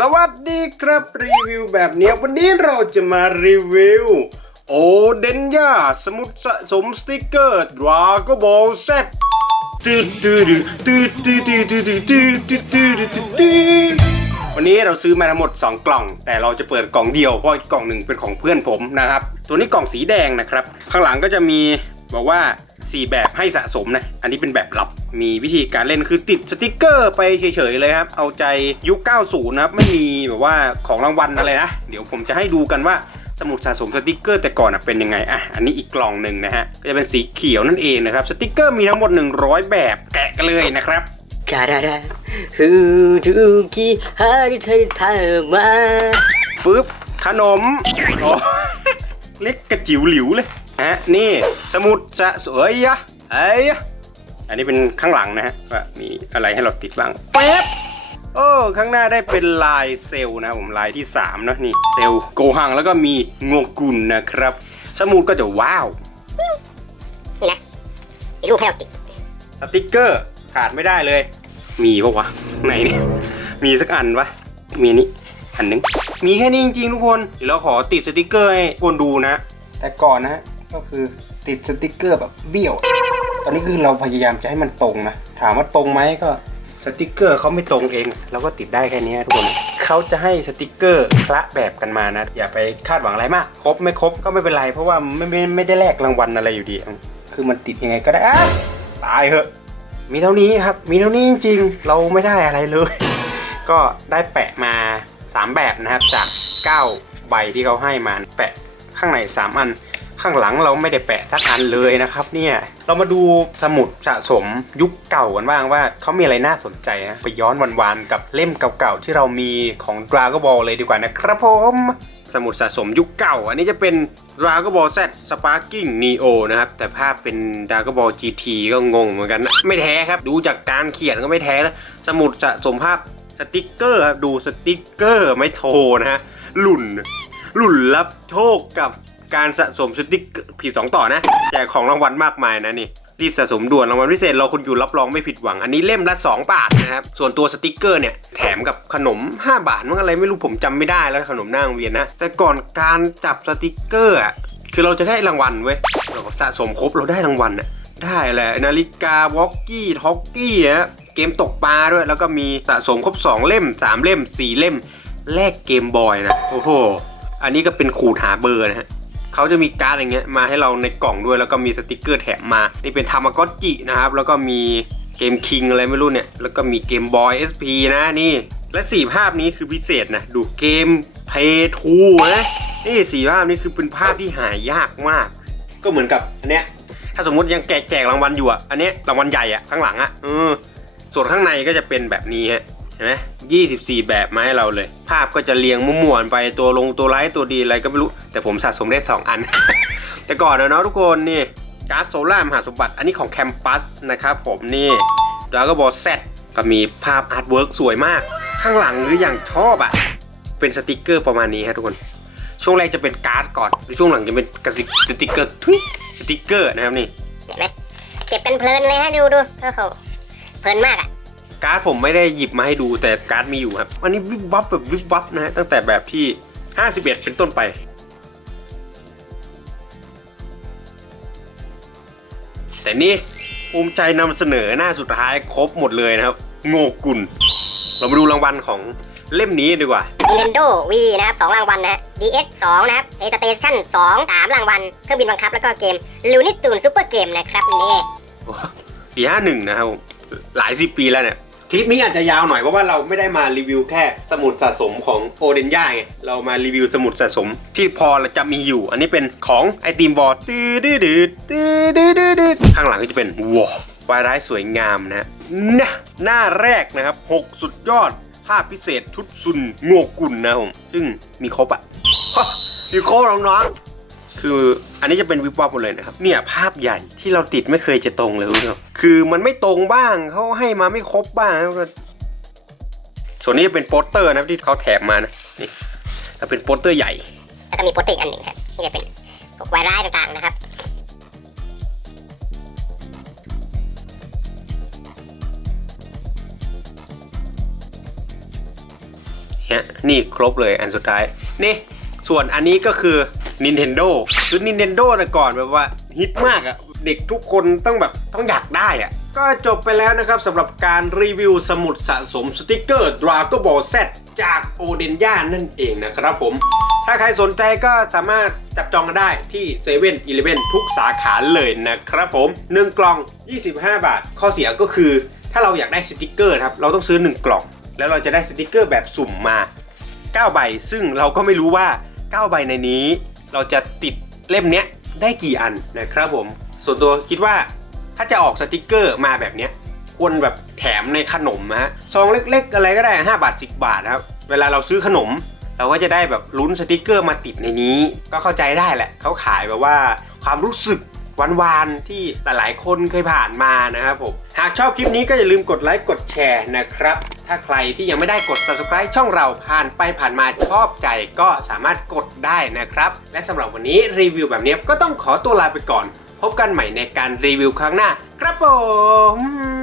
สวัสดีครับรีวิวแบบเนี้วันนี้เราจะมารีวิว โอเดนยาสมุดสะสมสติกเกอร์ดราก้บอลเซตตืดตืดตืดตืดตืดตืดตืดตืดตืดตืดตืดตืดวันนี้เราซื้อมาทั้งหมด 2 กล่อง แต่เราจะเปิดกล่องเดียวเพราะอีกกล่องหนึ่งเป็นของเพื่อนผมนะครับ ตัวนี้กล่องสีแดงนะครับ ข้างหลังก็จะมี บอกว่า 4 แบบให้สะสมนะ อันนี้เป็นแบบลับ มีวิธีการเล่นคือติดสติกเกอร์ไปเฉยๆเลยครับ เอาใจยุค 90 นะครับ ไม่มีแบบว่าของรางวัลอะไรนะ เดี๋ยวผมจะให้ดูกันว่าสมุดสะสมสติกเกอร์แต่ก่อนเป็นยังไงอะอันนี้อีกกล่องหนึ่งนะฮะ ก็จะเป็นสีเขียวนั่นเองนะครับ สติกเกอร์มีทั้งหมด 100 แบบแกะกันเลยนะครับคาราราฮูทูกิฮาริเททามาฟึบขนมโอ้เล็กกระจิ๋วหลิวเลย ฮะนี่สมุดสะสวยยะไอ้ยะอันนี้เป็นข้างหลังนะฮะว่ามีอะไรให้เราติดบ้างแฟบโอ้ข้างหน้าได้เป็นลายเซลล์นะครับผมลายที่3นะนี่เซลล์โกหังแล้วก็มีงวกุลนะครับ สมุดก็จะว้าวนี่นะมีรูปให้เราติดสติกเกอร์ขาดไม่ได้เลย มีปะวะไหนเนี่ยมีสักอันวะมีอันนี้อันหนึงมีแค่นี้จริงๆทุกคนเดี๋ยวเราขอติดสติกเกอร์ให้คนดูนะ แต่ก่อนนะ ก็คือติดสติกเกอร์แบบเบี้ยว ตอนนี้คือเราพยายามจะให้มันตรงนะ ถามว่าตรงไหมก็สติกเกอร์เขาไม่ตรงเอง เราก็ติดได้แค่นี้ทุกคนเขาจะให้สติกเกอร์คละแบบกันมานะ อย่าไปคาดหวังอะไรมาก ครบไม่ครบก็ไม่เป็นไร เพราะว่าไม่ไม่ไม่ได้แลกรางวัลอะไรอยู่ดี คือมันติดยังไงก็ได้อะตายเหอะ มีเท่านี้ครับ มีเท่านี้จริงๆ เราไม่ได้อะไรเลย ก็ได้แปะมา 3 แบบนะครับจาก 9 ใบที่เขาให้มาแปะข้างใน 3 อัน ข้างหลังเราไม่ได้แปะสักอันเลยนะครับ เนี่ยเรามาดูสมุดสะสมยุคเก่ากันบ้างว่าเขามีอะไรน่าสนใจนะไปย้อนวันๆกับเล่มเก่าๆที่เรามีของ Dragon Ball เลยดีกว่านะครับผมสมุดสะสมยุคเก่า อันนี้จะเป็น Dragon Ball Z Sparking Neo นะครับ แต่ภาพเป็น Dragon Ball GT ก็งงเหมือนกันนะไม่แท้ครับ ดูจากการเขียนก็ไม่แท้แล้วสมุดสะสมภาพสติกเกอร์ครับ ดูสติกเกอร์ไม่โทนะฮะหลุ่น หลุ่นรับโชคกับ การสะสมสติกเกอร์ผิดสองต่อนะแจกของรางวัลมากมายนะนี่รีบสะสมด่วนรางวัลพิเศษเราคุณอยู่รับรองไม่ผิดหวัง อันนี้เล่มละ 2 บาทนะครับ ส่วนตัวสติกเกอร์เนี่ย แถมกับขนม 5 บาทมั้งอะไรไม่รู้ผมจำไม่ได้แล้วขนมหน้าโรงเรียนนะ แต่ก่อนการจับสติกเกอร์อะคือเราจะได้รางวัลเว้ยเราสะสมครบเราได้รางวัลอะได้แหละนาฬิกาวอกกี้ท็อกกี้อะเกมตกปลาด้วย แล้วก็มีสะสมครบ 2 เล่ม 3 เล่ม 4 เล่มแลกเกมบอยนะโอ้โหอันนี้ก็เป็นขูดหาเบอร์นะฮะ เขาจะมีการ์ดอย่างเงี้ยมาให้เราในกล่องด้วย แล้วก็มีสติกเกอร์แถมมา นี่เป็นทามากอจินะครับ แล้วก็มีเกมคิงอะไรไม่รู้เนี่ย แล้วก็มีเกมบอย SP นะนี่ และสีภาพนี้คือพิเศษนะ ดูเกมเพย์ทูนะนี่สีภาพนี้คือเป็นภาพที่หายากมาก ก็เหมือนกับอันเนี้ย ถ้าสมมติยังแจกแจกรางวัลอยู่อะ อันเนี้ยรางวัลใหญ่อะข้างหลังอะเออส่วนข้างในก็จะเป็นแบบนี้ฮะ เห็นไหม24แบบมาให้เราเลย ภาพก็จะเรียงมั่วๆไปตัวลงตัวไลท์ตัวดีอะไรก็ไม่รู้ แต่ผมสะสมได้ 2 อัน แต่ก่อนนะเนาะทุกคนนี่การ์ดโซล่ามหาสมบัติ อันนี้ของแคมปัสนะครับผมนี่ดราก้บอลเซตก็มีภาพอาร์ตเวิร์กสวยมาก ข้างหลังหรืออย่างชอบอะ เป็นสติกเกอร์ประมาณนี้ฮะทุกคน ช่วงแรกจะเป็นการ์ดก่อน ช่วงหลังจะเป็นกระสิสติกเกอร์ทุยสติกเกอร์นะครับนี่ เห็นไหมเก็บกันเพลินเลยฮะดูดูโอ้โหเพลินมากอะ การ์ดผมไม่ได้หยิบมาให้ดูแต่การ์ดมีอยู่ครับ อันนี้วิบวับแบบวิบวับนะฮะตั้งแต่แบบที่ 51 เป็นต้นไป แต่นี่ภูมิใจนำเสนอหน้าสุดท้ายครบหมดเลยนะครับ โงกุลเรามาดูรางวัลของเล่มนี้ดีกว่า Nintendo Wii นะครับ2รางวัลนะฮะ DS 2 นะครับ PlayStation 2 3 รางวัล เครื่องบินบังคับแล้วก็เกม Looney Tunes Super Game นะครับนี่ปี51 นะครับผมหลายสิบปีแล้วเนี่ย คลิปนี้อาจจะยาวหน่อยเพราะว่าเราไม่ได้มารีวิวแค่สมุดสะสมของโอเดนย่าไงเรามารีวิวสมุดสะสมที่พอจะมีอยู่ อันนี้เป็นของไอติมบอร์ดตื้อดื้อดื้อตื้อดื้อดื้อดื้อข้างหลังก็จะเป็นวอวายร้ายสวยงามนะนะหน้าแรกนะครับ 6 สุดยอด ภาพพิเศษชุดซุนโงกุลนะผมซึ่งมีครบอะฮะมีครบน้องๆ คืออันนี้จะเป็นวิบวับหมดเลยนะครับ เนี่ยภาพใหญ่ที่เราติดไม่เคยจะตรงเลยคุณผู้ชมคือมันไม่ตรงบ้างเขาให้มาไม่ครบบ้างนะครับส่วนนี้จะเป็นโปสเตอร์นะครับที่เขาแถมมานะนี่แต่เป็นโปสเตอร์ใหญ่แล้วก็มีโปรตีนอันหนึ่งครับที่จะเป็นพวกไวรัสต่างๆนะครับเฮะนี่ครบเลยอันสุดท้าย นี่ ส่วนอันนี้ก็คือ Nintendo คือ Nintendo แต่ก่อนแบบว่าฮิตมากอะเด็กทุกคนต้องแบบต้องอยากได้อะก็จบไปแล้วนะครับสำหรับการรีวิวสมุดสะสมสติกเกอร์ Dragon Ball Z จากโอเดนย่านั่นเองนะครับผม ถ้าใครสนใจก็สามารถจับจองกันได้ที่7 e เ e ่ e อทุกสาขาเลยนะครับผม 1 กล่อง 25 บาท ข้อเสียก็คือ ถ้าเราอยากได้สติกเกอร์ครับ เราต้องซื้อ 1 กล่อง แล้วเราจะได้สติกเกอร์แบบสุ่มมา 9 ใบ ซึ่งเราก็ไม่รู้ว่า 9 ใบในนี้ เราจะติดเล่มเนี้ยได้กี่อันนะครับผม ส่วนตัวคิดว่าถ้าจะออกสติกเกอร์มาแบบเนี้ยควรแบบแถมในขนมนะฮะซองเล็ก ๆ อะไรก็ได้ 5 บาท 10 บาทนะครับ เวลาเราซื้อขนม เราก็จะได้แบบลุ้นสติกเกอร์มาติดในนี้ ก็เข้าใจได้แหละเขาขายแบบว่าความรู้สึกหวานๆที่หลายๆ คนเคยผ่านมานะครับผม หากชอบคลิปนี้ก็อย่าลืมกดไลค์กดแชร์นะครับ ถ้าใครที่ยังไม่ได้กด subscribe ช่องเราผ่านไปผ่านมาชอบใจก็สามารถกดได้นะครับ และสำหรับวันนี้รีวิวแบบนี้ก็ต้องขอตัวลาไปก่อน พบกันใหม่ในการรีวิวครั้งหน้า ครับผม